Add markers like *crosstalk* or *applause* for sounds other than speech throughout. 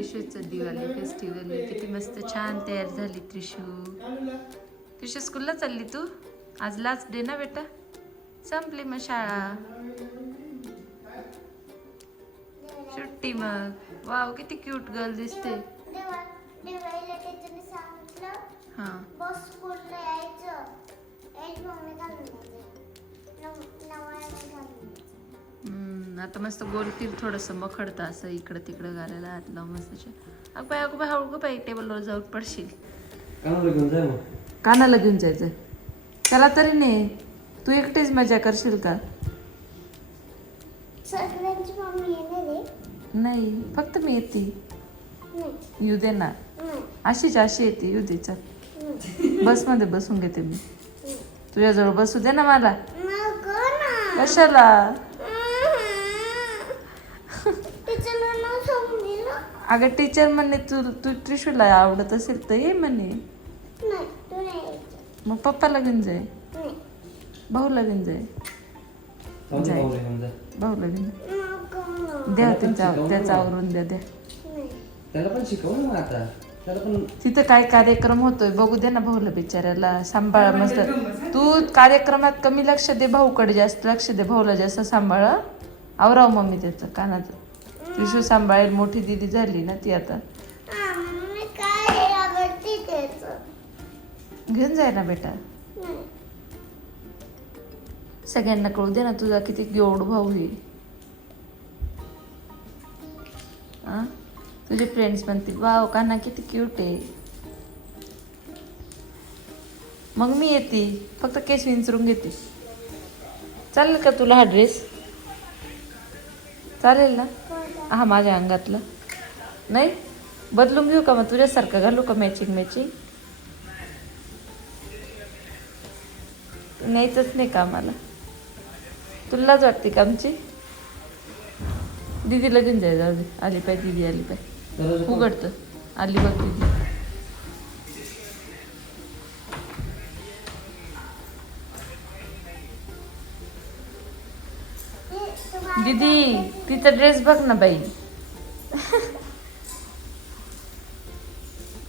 त्रिशूचं Diwali festival किती मस्त छान तयार झाली त्रिशू. त्रिशू स्कूलला चालली तू? आज लास्ट डे ना बेटा? संपली मग शाळा. सुट्टी मग. वाव किती क्यूट गर्ल दिसते. हां. आता मस्त गोल तीर थोडस मखडतं असं इकडं तिकडं घालायला हात लावून मस्त अगं बाय अगं बाय हळू गं बाई टेबलवर जाऊन पडशील. कानाला घेऊन जायचं त्याला तरी नाही तू एकटीच मजा करशील का? नाही फक्त मी येते. नाही. येऊ दे ना. अशीच अशी येते येऊ दे चल. बसमध्ये बसून घेते मी. तुझ्याजवळ बसू दे ना मला. कशाला तिचं नाव सांगून दिलं अगं टीचर म्हणे तू तू त्रिशूला आवडत असेल तर ये म्हणे. नाही तू नाही यायचं. मग पप्पाला घेऊन जाय. नाही. भाऊला घेऊन जाय. जाऊ दे जाय. भाऊला घेऊन जा भाऊला घेऊन जाय. नको ना द्या त्याचा त्याचा. आवरून द्या द्या. नाही. त्याला पण शिकव ना आता. त्याला पण तिथं काय कार्यक्रम होतोय? बघू दे ना भाऊला बिचाऱ्याला. सांभाळा मस्त. तू कार्यक्रमात कमी लक्ष दे भाऊकडे जास्त. लक्ष दे भाऊला जास्त सांभाळ. आवराव मम्मी त्याचं कानाचं. त्रिशू सांभाळेल मोठी दिदी झाली ना ती आता. हा, घेऊन जाय ना बेटा. सगळ्यांना कळू दे ना तुझा किती गोड भाऊ आहे. आ? तुझे फ्रेंड्स म्हणतील वाव काना किती क्यूट आहे. मग मी येते फक्त केस विंचरून घेते. चालेल का तुला हा ड्रेस चालेल ना? हा माझ्या अंगातलं. नाही? बदलून घेऊ का मग तुझ्यासारखं? घालू का मॅचिंग मॅचिंग न्यायचंच नाही का आम्हाला? तुलाच वाटते का आमची? दीदी लगीन जाय जाऊ दे. आली पाय दीदी आली पाय. उघडतं. आली बघ दीदी. दीदी तिचा ड्रेस बघ ना बाई.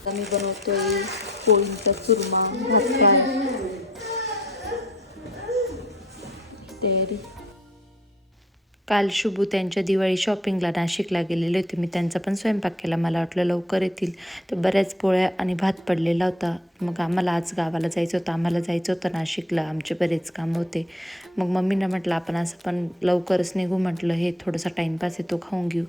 आम्ही बनवतोय पोळींचा चुरमा भात फ्राय. तयारी. काल शुभू त्यांच्या दिवाळी शॉपिंगला नाशिकला गेलेले होते. मी त्यांचा पण स्वयंपाक केला. मला वाटलं लवकर येतील. तर बऱ्याच पोळ्या आणि भात पडलेला होता. मग आम्हाला आज गावाला जायचं होतं. आम्हाला जायचं होतं नाशिकला. आमचे बरेच काम होते. मग मम्मीनं म्हटलं आपण असं पण लवकरच निघू. म्हटलं हे थोडासा टाईमपास आहे तो खाऊन घेऊ.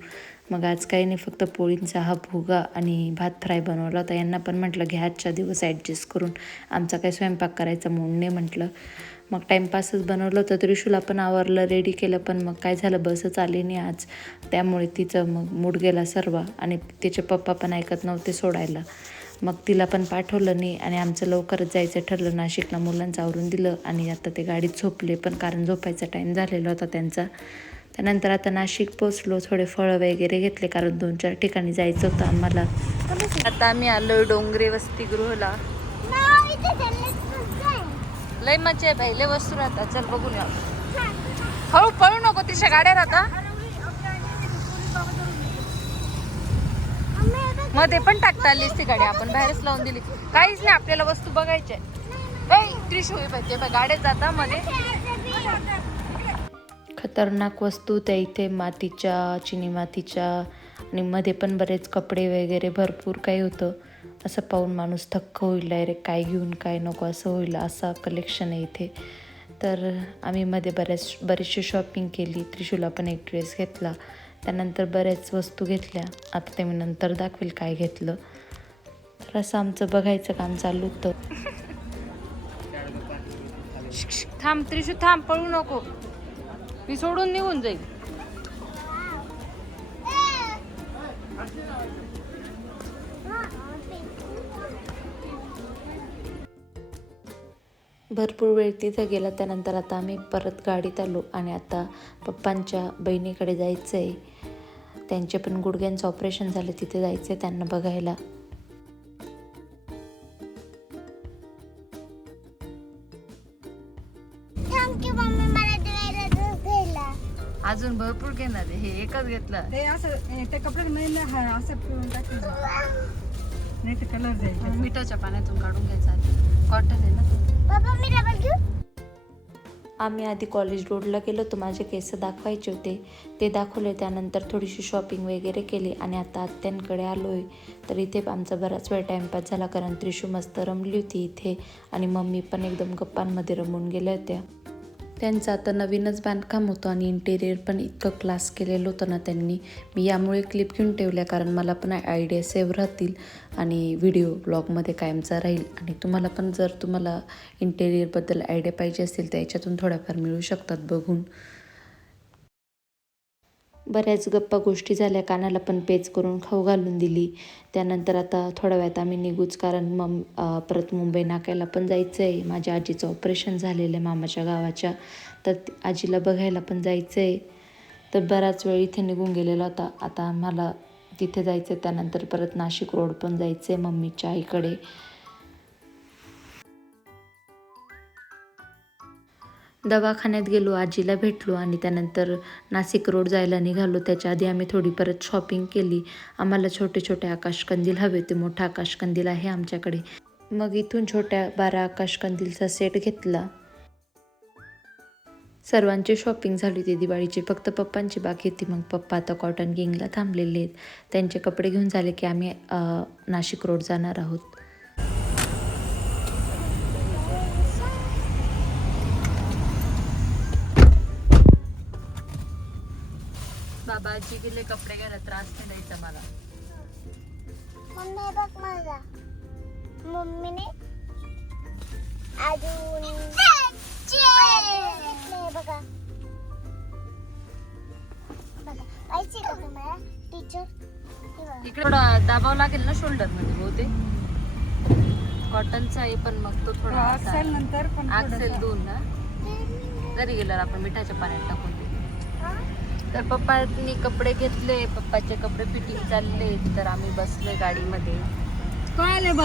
मग आज काही नाही फक्त पोळींचा हा भुगा आणि भात फ्राय बनवला होता. यांना पण म्हटलं घ्या आजच्या दिवस ॲडजस्ट करून. आमचा काही स्वयंपाक करायचा मूड नाही म्हटलं. मग टाईमपासच बनवलं होतं त्रिशूला पण आवरलं रेडी केलं पण मग काय झालं बसच आली नाही आज. त्यामुळे तिचं मग मूड गेला सर्व आणि तिचे पप्पा पण ऐकत नव्हते सोडायला. मग तिला पण पाठवलं नाही आणि आमचं लवकरच जायचं ठरलं. नाशिकला मुलांचं आवरून दिलं आणि आता ते गाडीत झोपले पण कारण झोपायचा टाईम झालेला होता त्यांचा. त्यानंतर आता नाशिक पोचलो थोडे फळं वगैरे घेतले कारण दोन चार ठिकाणी जायचं होतं आम्हाला. आता आम्ही आलो डोंगरे वसतिगृहला. लय मजा आहे बाई लय वस्तू राहतात. चल बघून या हळू पळू नको तिच्या गाड्या राहता मध्ये पण टाकता आली ती गाडी आपण बाहेरच लावून दिली. काहीच नाही आपल्याला वस्तू बघायच्या त्रिशू पाहिजे गाड्या जाता मध्ये. खतरनाक वस्तू त्या इथे मातीच्या चिनी मातीच्या. आणि मध्ये पण बरेच कपडे वगैरे भरपूर काही होतं. असं पाहून माणूस थक्क होईल डायरेक्ट काय घेऊन काय नको असं होईल असं कलेक्शन आहे इथे. तर आम्ही मध्ये बऱ्याच बरीचशी शॉपिंग केली. त्रिशूला पण एक ड्रेस घेतला. त्यानंतर बऱ्याच वस्तू घेतल्या. आता ते मी नंतर दाखवेल काय घेतलं. तर असं आमचं बघायचं काम चालू होतं. थांब त्रिशू थांब पळू नको. मी सोडून निघून जाईल. भरपूर वेळ तिथं गेला त्यानंतर आता आम्ही परत गाडीत आलो आणि आता पप्पांच्या बहिणीकडे जायचं आहे त्यांचे पण गुडघ्यांचं ऑपरेशन झालं तिथे जायचं आहे त्यांना बघायला. अजून भरपूर घेणार आहे. हे एकच घेतलं. ते असं ते कपडे नाही ना हा असं पिळून टाकायचं नाही तर कलर जाईल मिठाच्या पाण्यातून काढून घ्यायचा कॉटन आहे ना? तो. पप्पा मी डबल घेऊ? आम्ही आधी कॉलेज रोडला गेलो होतो माझे केस दाखवायचे होते. ते दाखवले त्यानंतर थोडीशी शॉपिंग वगैरे केली आणि आता आत्यांकडे आलो आहे तर इथे आमचा बराच वेळ टाईमपास झाला कारण त्रिशू मस्त रमली होती इथे. आणि मम्मी पण एकदम गप्पांमध्ये रमून गेल्या होत्या. त्यांचं आता नवीनच बांधकाम होतं आणि इंटेरियर पण इतकं क्लास केलेलं होतं ना त्यांनी. मी यामुळे क्लिप घेऊन ठेवल्या कारण मला पण आयडिया सेव्ह राहतील आणि व्हिडिओ ब्लॉगमध्ये कायमचा राहील. आणि तुम्हाला पण जर तुम्हाला इंटेरियरबद्दल आयडिया पाहिजे असेल तर याच्यातून थोड्याफार मिळू शकतात बघून. बऱ्याच गप्पा गोष्टी झाल्या. कानाला पण पेच करून खाऊ घालून दिली. त्यानंतर आता थोड्या वेळात आम्ही निघूच. कारण मम परत मुंबई नाक्याला पण जायचं आहे माझ्या आजीचं ऑपरेशन झालेलं आहे मामाच्या गावाच्या. तर आजीला बघायला पण जायचं आहे तर बराच वेळ इथे निघून गेलेला होता. आता आम्हाला तिथे जायचं आहे त्यानंतर परत नाशिक रोड पण जायचं आहे मम्मीच्या आईकडे. दवाखान्यात गेलो आजीला भेटलो आणि त्यानंतर नाशिक रोड जायला निघालो. त्याच्या आधी आम्ही थोडी परत शॉपिंग केली. आम्हाला छोटे छोटे आकाशकंदील हवे होते. मोठा आकाशकंदील आहे आमच्याकडे. मग इथून छोट्या बारा आकाशकंदीलचा सेट घेतला. सर्वांची शॉपिंग झाली होती. दिवाळीची फक्त पप्पांची बाकी होती. मग पप्पा आता कॉटन किंगला थांबलेले आहेत. त्यांचे कपडे घेऊन झाले की आम्ही नाशिक रोड जाणार आहोत. बाबाजी गेले कपडे घ्यायला त्रास नाही द्यायचा मला. मम्मी बघ माझा. मम्मीने अजून बघा. पाहिजे का तुम्हाला टीचर इकडे थोडा दाबाव लागेल ना शोल्डरमध्ये बहुतेक. कॉटनचा आहे पण मग तो थोडा असा- असेल नंतर पण थोडंसं. दोन ना. जरी गेल्यावर आपण मिठाच्या पाण्यात टाकून तर पप्पांनी कपडे घेतले पप्पाचे कपडे फिटिंग चालले तर आम्ही बसलोय गाडीमध्ये.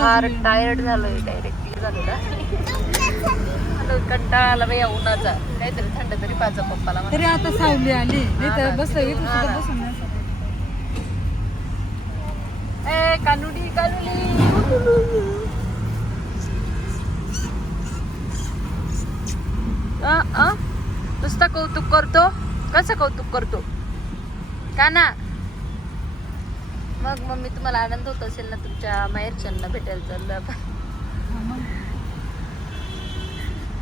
फार टायर्ड झालोय डायरेक्टली झालो कंटाळा आला बाई या उन्हाचा. काहीतरी थंड तरी पाहिजे पप्पाला. तरी आता सावली आली. ए कानुडी अ, नुसतं कौतुक करतो. कसं कौतुक करतो? का ना? मग मम्मी तुम्हाला आनंद होत असेल ना तुमच्या माहेरच्यांना भेटायला चाललं आपण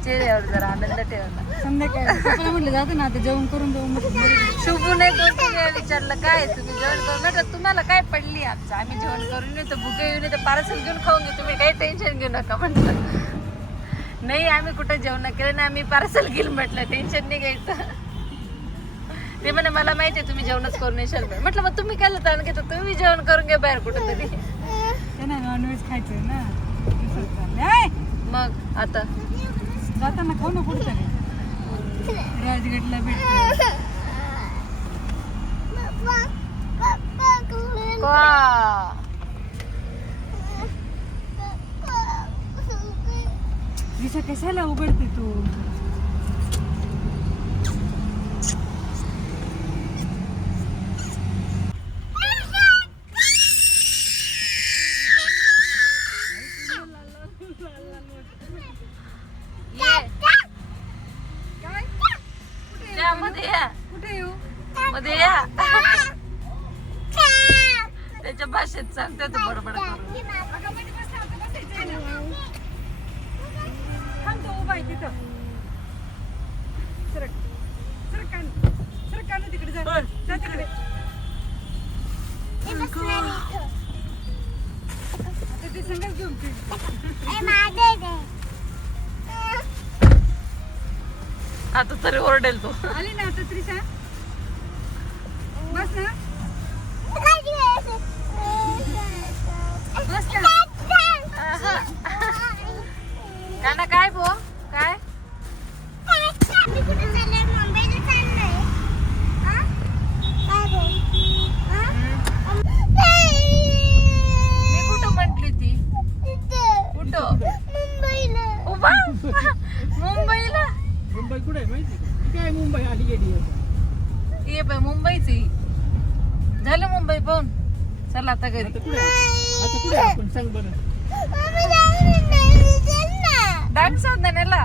चेहऱ्यावर जरा आनंद ठेवा. ना संध्याकाळी. पप्पाला म्हटलं जाते ना आता जेवण करून जाऊ म्हटलं. शुभूने दोन तीन वेळा विचारलं? काय तुम्ही जेवण करून? म्हटलं तुम्हाला काय पडली आमचं आम्ही जेवण करून येतो भुके येऊन येतो पार्सल घेऊन खाऊन घेऊ तुम्ही. काही टेन्शन घेऊ नका म्हटलं. नाही आम्ही कुठं जेवण केलं नाही आम्ही पार्सल घेईल म्हटलं. टेन्शन नाही घ्यायचं. ते म्हणे मला माहिती आहे तुम्ही जेवणच करून येशाल. म्हटलं मग तुम्ही काय ताण घेता तुम्ही जेवण करून घ्या बाहेर कुठं तरी त्यांना नॉनव्हेज खायचंय ना. दिवसात चाललंय. ऐ, मग आता? जाताना खाऊ ना कुठतरी. राजगडला भेट पप्पा पप्पा. कुठे वा. दिशा कशाला उघडते तू? त्याच्या भाषेत सांगते तू बडबड तिकडे आता तरी ओरडेल तो. आली ना आता त्रिशा? बस ना बस ना का ना काय भो काय कुठे चाललंय मुंबईला चाललोय हा? काय बोल? हा? मी कुठं म्हंटली ती इथं, कुठं मुंबईला उभा मुंबईला मुंबई कुठे आहे माहिती आहे? काय मुंबई आली गेली ये बाई चल आता घरी आता कुठे आता कुठे आपण सांग बरं मम्मी जाऊन नाही चल ना डान्स सौंदण्याला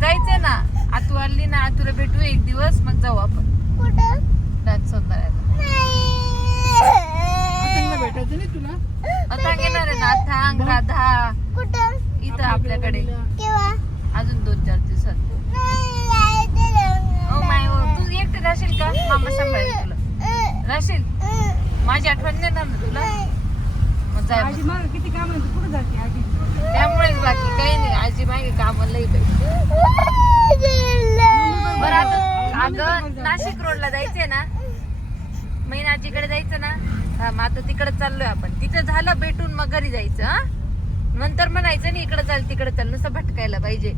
जायचंय ना. आतू आली ना आतूला भेटू एक दिवस मग जाऊ आपण. कुठं? डान्स सौंदर्याला पतंगला भेटायचं नाही तुला? आता घेणार आहे ना थांग राधा. कुठं? इथं आपल्याकडे. केव्हा? अजून दोन चार दिवसात. ओ माय ओ तू एकटे राहशील का? मामा सांभाळेल तुला. राहशील? माझी आठवण देणार ना तुला. मग जाय आजी मग. किती काम आहे कुठे जाते आजी? त्यामुळेच बाकी काही नाही. आजी मागे काम लई बाई बरं आता अगं नाशिक रोडला जायचंय ना? मैन आजीकडे जायचं ना? हा मग आता तिकडे चाललोय आपण. तिथं झालं भेटून मग घरी जायचं हा? नंतर म्हणायचं नाही इकडे चाल तिकडे चाल. नुसतं भटकायला पाहिजे.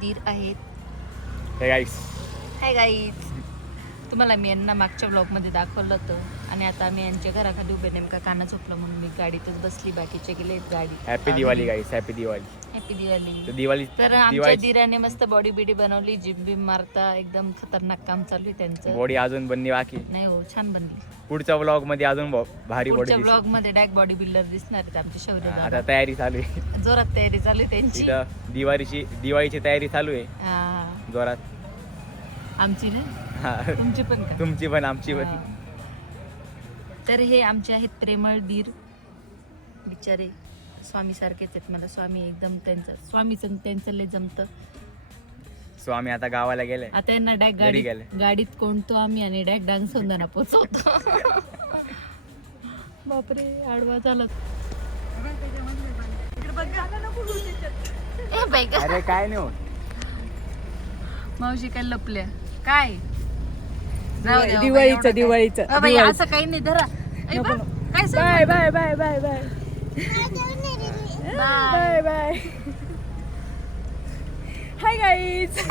दीर आहेत. हे गाईस हाय गाईज तुम्हाला मी यांना मागच्या ब्लॉगमध्ये दाखवलं होतं. आणि आता आम्ही यांच्या घराखाली उभे नेमका काना झोपला म्हणून मी गाडीतच बसली. बाकीचे गेले गाडी happy Diwali guys happy Diwali happy Diwali Diwali तर आमच्या दिराने मस्त बॉडी बिडी बनवली. जिम बिम मारता एकदम खतरनाक काम चालू आहे त्यांचं. बॉडी अजून बनली बाकी. नाही हो छान बनली. पुढच्या ब्लॉगमध्ये अजून भारी बॉडी पुढच्या ब्लॉगमध्ये डायरेक्ट बॉडी बिल्डर दिसणार आहेत आमचे शौर्य आता. तयारी चालू आहे. जोरात तयारी चालू आहे त्यांची. इथं दिवाळीची दिवाळीची तयारी चालू आहे. हा. जोरात. आमची ना हा. तुमची पण का? तुमची पण आमची पण. हा. तर हे आमचे आहेत प्रेमळ दीर. बिचारे स्वामी सारखेच आहेत मला. स्वामी एकदम त्यांचं स्वामीचं त्यांचं लय जमतं. सो आम्ही आता गावाला गेले. आता यांना डायरेक्ट घरी गाडीत गेले. गाडीत कोणतो आम्ही आणि डायरेक्ट डान्स होताना पोचवतो. बापरे आडवा झाला. ए बाई गं. अरे काय नाही होत. मावशी काय लपल्या. काय? जाऊ द्या, हो बाई, दिवाळीचं एवढं काय. दिवाळीचं अ बाई असं काही नाही धरा. ए बा, काय सांग- bye bye bye bye bye. Bye. Bye bye. Hi guys *laughs*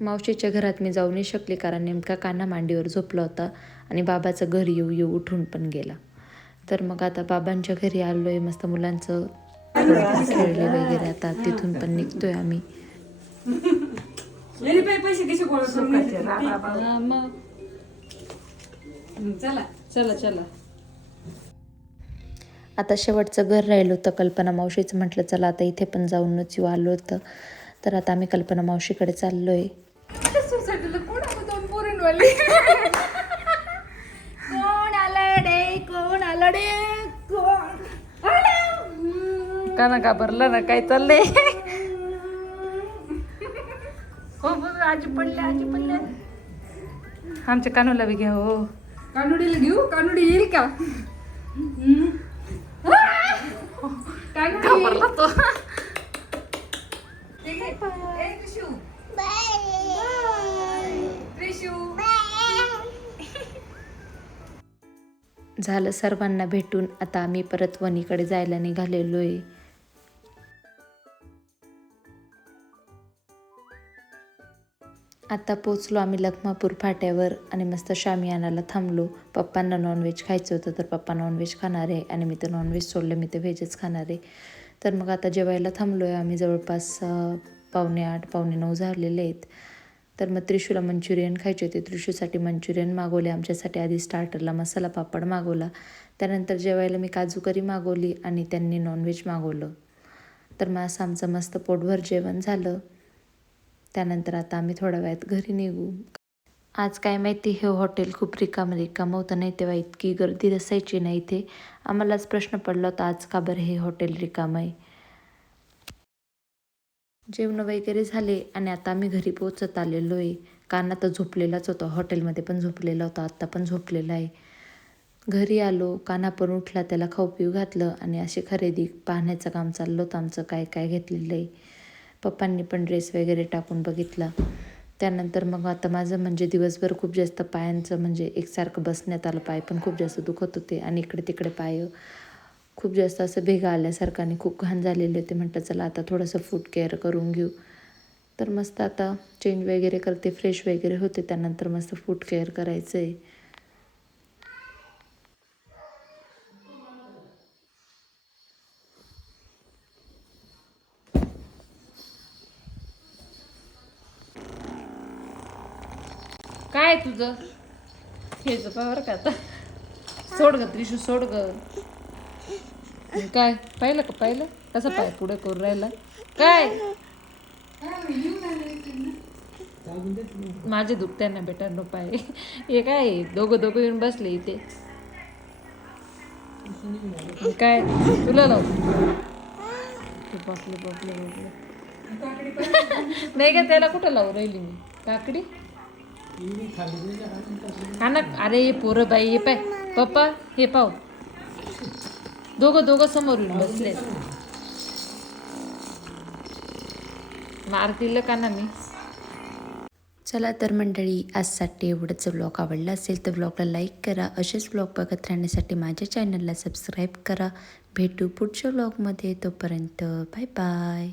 मावशीच्या घरात मी जाऊ नाही शकले कारण नेमका काना मांडीवर झोपला होता आणि बाबाचं घर येऊ येऊ उठून पण गेला. तर मग आता बाबांच्या घरी आलोय मस्त मुलांचं खेळले वगैरे आता तिथून पण निघतोय आम्ही. पैसे कसे गोळा करून मग। चला चला चला. आता शेवटचं घर राहिलं होतं कल्पना मावशीचं. म्हटलं चला आता इथे पण जाऊनच येऊ आलो होतं. तर आता आम्ही कल्पना मावशीकडे चाललोय. कोण आलं? डे कोण आलं डे का ना का भरलं ना काय चाललंय हो बघ आजी पडले आजी पडले. आमच्या कानूला बी घ्या हो. कानुडीला घेऊ? कानुडी येईल का? घाबरला तो. झालं सर्वांना भेटून. आता आम्ही परत वणीकडे जायला निघालेलो आहे आता पोचलो आम्ही लखमापूर फाट्यावर आणि मस्त शामियानाला थांबलो. पप्पांना नॉनव्हेज खायचं होतं तर पप्पा नॉनव्हेज खाणार आहे आणि मी तर नॉनव्हेज सोडलं मी तर व्हेजच खाणार. आहे तर मग आता जेवायला थांबलो आहे आम्ही जवळपास पावणे आठ पावणे नऊ झालेले आहेत. तर मग त्रिशूला मंचुरियन खायचे होते. त्रिशूसाठी मंचुरियन मागवले आमच्यासाठी आधी स्टार्टरला मसाला पापड मागवला. त्यानंतर जेवायला मी काजू करी मागवली आणि त्यांनी नॉनव्हेज मागवलं. तर मग असं आमचं मस्त पोटभर जेवण झालं. त्यानंतर आता आम्ही थोड्या वेळात घरी निघू. आज काय माहिती हे हॉटेल खूप रिकामं रिकामं होतं. नाही तेव्हा इतकी गर्दी असायची नाही इथे. आम्हालाच प्रश्न पडला होता आज का बरं हे हॉटेल रिकाम आहे? जेवण वगैरे झाले आणि आता आम्ही घरी पोचत आलेलो आहे. काना तर झोपलेलाच होता. हॉटेलमध्ये पण झोपलेला होता आत्ता पण झोपलेला आहे. घरी आलो काना पण उठला त्याला खाऊ पिऊ घातलं आणि अशी खरेदी पाहण्याचं काम चाललं होतं. आमचं काय काय घेतलेलं आहे? पप्पांनी पण ड्रेस वगैरे टाकून बघितला. त्यानंतर मग आता माझं म्हणजे दिवसभर खूप जास्त पायांचं म्हणजे एकसारखं बसण्यात आलं. पाय पण खूप जास्त दुखत होते आणि इकडे तिकडे पाय खूप जास्त असं भेगा आल्यासारखं आणि खूप घाण झालेले होते. म्हटलं चला आता थोडंसं फूड केअर करून घेऊ. तर मस्त आता चेंज वगैरे करते. फ्रेश वगैरे होते. त्यानंतर मस्त फूड केअर करायचं आहे काय तुझं? हेच बरं का आता. सोड ग त्रिशू सोड ग. काय? पाहिलं का? पाहिलं? कसं पाय पुढे करून राहिला? काय? माझे दुखत्या ना बेटा नो पाय हे काय? दोघं दोघं येऊन बसले इथे. काय? तुला लाव. बसले बसले बसले नाही का त्याला कुठं लावू राहिली मी? काकडी? हा ना अरे हे पोरं बाई हे पाय. पप्पा हे पाव दोघं दोघं समोर बसले. मार दिलं का ना मी? चला तर मंडळी आजसाठी एवढंच ब्लॉग आवडला असेल तर ब्लॉगला लाईक करा. असेच ब्लॉग बघत राहण्यासाठी माझ्या चॅनलला सबस्क्राईब करा. भेटू पुढच्या ब्लॉगमध्ये तोपर्यंत बाय बाय